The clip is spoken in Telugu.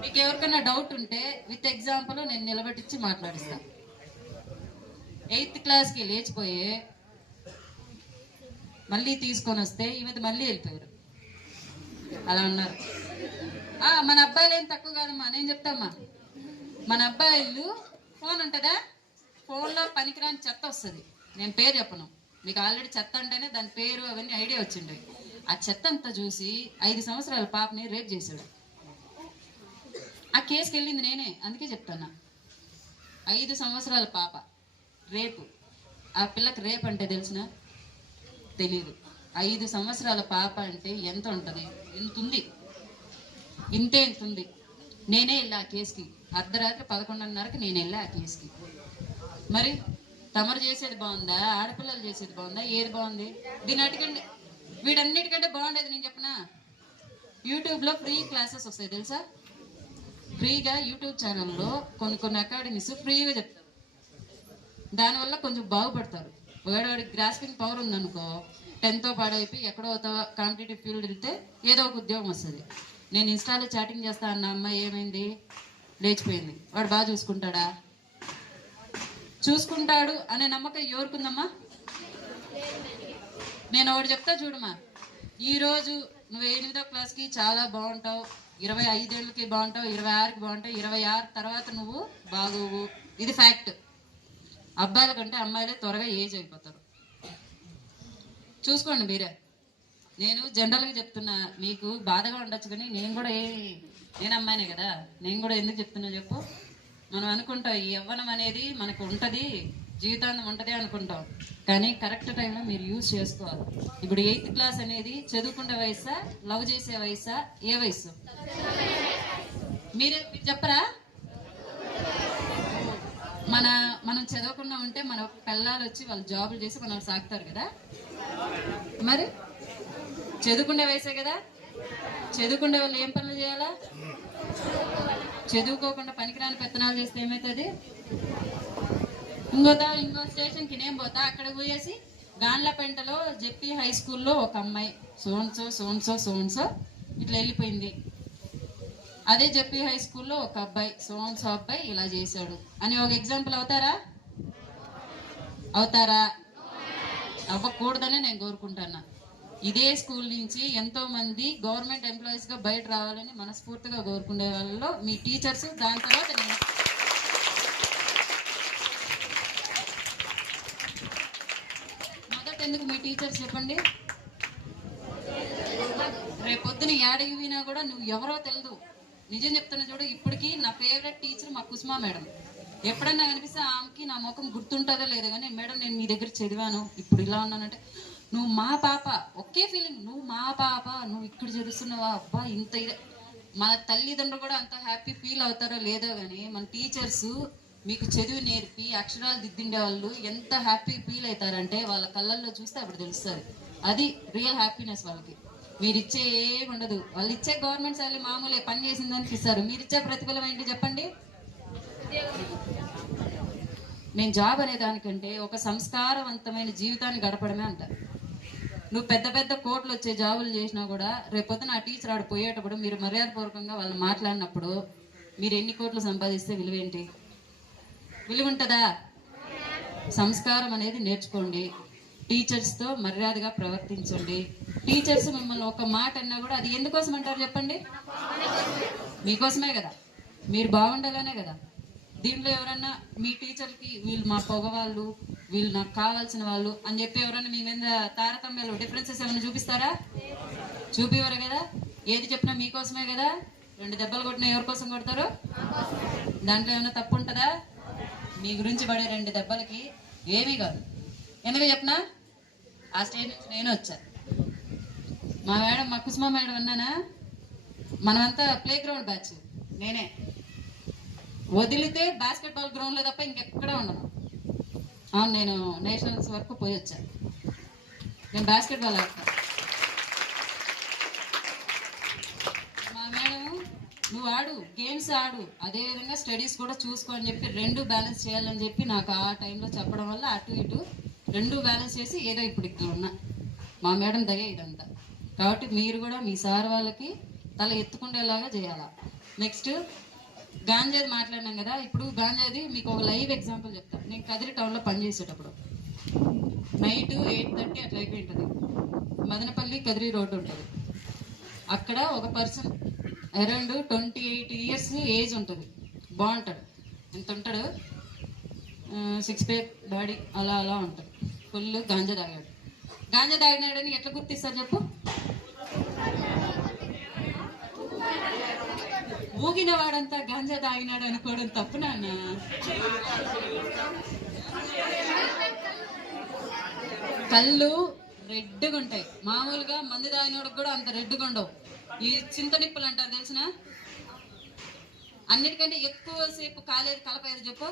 మీకు ఎవరికైనా డౌట్ ఉంటే విత్ ఎగ్జాంపుల్ నేను నిలబెట్టించి మాట్లాడిస్తాను. 8th క్లాస్కి లేచిపోయి మళ్ళీ తీసుకొని వస్తే ఈ మధ్య మళ్ళీ వెళ్ళిపోయారు. అలా ఉన్నారు. మన అబ్బాయిలు ఏం తక్కువ కాదమ్మా, నేను చెప్తామ్మా. మన అబ్బాయిలు ఫోన్ ఉంటుందా, ఫోన్లో పనికిరాని చెత్త వస్తుంది. నేను పేరు చెప్పను, మీకు ఆల్రెడీ చెత్త అంటేనే దాని పేరు అవన్నీ ఐడియా వచ్చిండే. ఆ చెత్త అంతా చూసి 5 సంవత్సరాల పాపని రేప్ చేశాడు. ఆ కేసుకి వెళ్ళింది నేనే, అందుకే చెప్తాను. 5 సంవత్సరాల పాప రేపు. ఆ పిల్లకి రేప్ అంటే తెలిసిన తెలీదు. 5 సంవత్సరాల పాప అంటే ఎంత ఉంటుంది? ఇంతుంది, ఇంతుంది. నేనే వెళ్ళా ఆ కేసుకి. అర్ధరాత్రి 11:30కి నేను వెళ్ళా ఆ కేసుకి. మరి తమరు చేసేది బాగుందా, ఆడపిల్లలు చేసేది బాగుందా, ఏది బాగుంది? దీని వీటన్నిటికంటే బాగుండేది నేను చెప్పనా, యూట్యూబ్లో ఫ్రీ క్లాసెస్ వస్తాయి తెలుసా. ఫ్రీగా యూట్యూబ్ ఛానల్లో కొన్ని అకాడమీస్ ఫ్రీగా చెప్తారు. దానివల్ల కొంచెం బాగుపడతారు. వాడికి గ్రాస్పింగ్ పవర్ ఉందనుకో, 10th పాడైపోయి ఎక్కడో కాంపిటేటివ్ ఫీల్డ్ వెళ్తే ఏదో ఒక ఉద్యోగం వస్తుంది. నేను ఇన్స్టాలో చాటింగ్ చేస్తా అన్న అమ్మాయి ఏమైంది, లేచిపోయింది. వాడు బాగా చూసుకుంటాడా? చూసుకుంటాడు అనే నమ్మకం ఎవరుకుందమ్మా? నేను ఒకటి చెప్తా చూడమ్మా, ఈరోజు నువ్వు 8వ క్లాస్కి చాలా బాగుంటావు, 25 ఏళ్ళకి బాగుంటావు, 26కి బాగుంటావు, 26 తర్వాత నువ్వు బాగోవు. ఇది ఫ్యాక్ట్. అబ్బాయిల కంటే అమ్మాయిలే త్వరగా ఏజ్ అయిపోతారు. చూసుకోండి మీరే. నేను జనరల్గా చెప్తున్నా, మీకు బాధగా ఉండొచ్చు కానీ నేను అమ్మాయినే కదా, నేను కూడా ఎందుకు చెప్తున్నా చెప్పు. మనం అనుకుంటాం ఈ యవ్వనం అనేది మనకు ఉంటుంది, జీవితాంతం ఉంటుంది అనుకుంటాం. కానీ కరెక్ట్ టైంలో మీరు యూజ్ చేసుకోవాలి. ఇప్పుడు 8th క్లాస్ అనేది చదువుకునే వయసా, లవ్ చేసే వయసా, ఏ వయసు? మీరు చెప్పరా? మనం చదవకుండా ఉంటే మన పిల్లలు వచ్చి వాళ్ళు జాబులు చేసి మనం సాగుతారు కదా. మరి చదువుకునే వయసే కదా. చదువుకునే వాళ్ళు ఏం పనులు చేయాలా? చదువుకోకుండా పనికిరాని పెత్తనాలు చేస్తే ఏమవుతుంది? ఇంకో స్టేషన్కి నేను పోతా, అక్కడ పోయేసి గాన్లపెంటలో జెపీ హై స్కూల్లో ఒక అమ్మాయి సోన్సో ఇట్లా వెళ్ళిపోయింది. అదే జెపీ హై స్కూల్లో ఒక అబ్బాయి సోన్సో అబ్బాయి ఇలా చేశాడు అని ఒక ఎగ్జాంపుల్ అవుతారా? అవ్వకూడదనే నేను కోరుకుంటున్నా. ఇదే స్కూల్ నుంచి ఎంతో మంది గవర్నమెంట్ ఎంప్లాయీస్ గా బయట రావాలని మనస్ఫూర్తిగా కోరుకునే వాళ్ళలో మీ టీచర్స్. దాని తర్వాత నేను మొదట ఎందుకు మీ టీచర్స్ చెప్పండి. రేపొద్దున ఏడకి వినా కూడా నువ్వు ఎవరో తెలియదు. నిజం చెప్తున్నా చూడు, ఇప్పటికీ నా ఫేవరెట్ టీచర్ మా కుసుమా మేడం. ఎప్పుడన్నా కనిపిస్తే ఆమెకి నా ముఖం గుర్తుంటుందో లేదో కానీ, మేడం నేను మీ దగ్గర చదివాను, ఇప్పుడు ఇలా ఉన్నానంటే, నువ్వు మా పాప, ఒకే ఫీలింగ్, నువ్వు మా పాప, నువ్వు ఇక్కడ చదువుతున్నావా, అబ్బా ఇంత ఇదే. మన తల్లిదండ్రులు కూడా అంత హ్యాపీ ఫీల్ అవుతారో లేదో కానీ, మన టీచర్స్ మీకు చదువు నేర్పి అక్షరాలు దిద్దిండే వాళ్ళు ఎంత హ్యాపీ ఫీల్ అవుతారంటే వాళ్ళ కళ్ళల్లో చూస్తే అప్పుడు తెలుస్తుంది. అది రియల్ హ్యాపీనెస్ వాళ్ళకి. మీరు ఇచ్చే ఏమి ఉండదు. వాళ్ళు ఇచ్చే గవర్నమెంట్ శాలరీ మామూలే, పని చేసిందని ఇస్తారు. మీరు ఇచ్చే ప్రతిఫలం ఏంటి చెప్పండి? నేను జాబ్ అనే దానికంటే ఒక సంస్కారవంతమైన జీవితాన్ని గడపడమే అంటారు. నువ్వు పెద్ద పెద్ద కోట్లు వచ్చే జాబులు చేసినా కూడా రేపొద్దున ఆ టీచర్ ఆడ పోయేటప్పుడు మీరు మర్యాదపూర్వకంగా వాళ్ళు మాట్లాడినప్పుడు మీరు ఎన్ని కోట్లు సంపాదిస్తే విలువ ఏంటి? విలువ ఉంటుందా? సంస్కారం అనేది నేర్చుకోండి. టీచర్స్తో మర్యాదగా ప్రవర్తించండి. టీచర్స్ మిమ్మల్ని ఒక మాట అన్నా కూడా అది ఎందుకోసం అంటారు చెప్పండి? మీకోసమే కదా, మీరు బాగుండాలనే కదా. దీంట్లో ఎవరన్నా మీ టీచర్కి వీళ్ళు మా పొగవాళ్ళు, వీళ్ళు నాకు కావాల్సిన వాళ్ళు అని చెప్పి ఎవరన్నా మీ మీద తారతమ్యాలు డిఫరెన్సెస్ ఏమైనా చూపిస్తారా? చూపివరు కదా. ఏది చెప్పినా మీకోసమే కదా. 2 దెబ్బలు కొట్టినా ఎవరి కోసం కొడతారు? దాంట్లో ఏమైనా తప్పు ఉంటుందా? మీ గురించి పడే 2 దెబ్బలకి ఏమీ కాదు. ఎందుకు చెప్పనా, ఆ స్టేజ్ నుంచి నేను వచ్చాను. మా మేడం, మా కుసుమా మేడం అన్నానా, మనమంతా ప్లే గ్రౌండ్ బ్యాచ్. నేనే వదిలితే బాస్కెట్బాల్ గ్రౌండ్లో తప్ప ఇంకెక్కడ ఉండను. అవును, నేను నేషనల్స్ వరకు పోయి వచ్చాను. నేను బాస్కెట్బాల్ ఆడతాను. మా మేడం నువ్వు ఆడు, గేమ్స్ ఆడు, అదేవిధంగా స్టడీస్ కూడా చూసుకో అని చెప్పి 2 బ్యాలెన్స్ చేయాలని చెప్పి నాకు ఆ టైంలో చెప్పడం వల్ల అటు ఇటు 2 బ్యాలెన్స్ చేసి ఏదో ఇప్పుడు ఇక్కడ ఉన్నా. మా మేడం దయ ఇదంతా. కాబట్టి మీరు కూడా మీ సార్ వాళ్ళకి తల ఎత్తుకుండేలాగా చేయాలా. నెక్స్ట్ గాంజాది మాట్లాడినాం కదా. ఇప్పుడు గాంజాది మీకు ఒక లైవ్ ఎగ్జాంపుల్ చెప్తాను. నేను కదిరి టౌన్లో పనిచేసేటప్పుడు నైట్ 8:30 అట్లా అయిపోయి ఉంటుంది. మదనపల్లి కదిరి రోడ్డు ఉంటుంది. అక్కడ ఒక పర్సన్ అరౌండ్ 28 years ఏజ్ ఉంటుంది. బాగుంటాడు, ఎంత ఉంటాడు, 6 pack బాడీ, అలా అలా ఉంటుంది. ఫుల్ గాంజా తాగాడు. గాంజా తాగినాడని ఎట్లా గుర్తిస్తారు చెప్పు? ఊగిన వాడంతా గాంజా తాగినాడు అనుకోవడం తప్పు నాన్న. కళ్ళు రెడ్గా ఉంటాయి. మామూలుగా మంది తాగినోడికి కూడా అంత రెడ్గా ఉండవు. ఈ చింత నిప్పులు అంటారు తెలిసిన. అన్నిటికంటే ఎక్కువసేపు కాలేది కలపేది చెప్పు.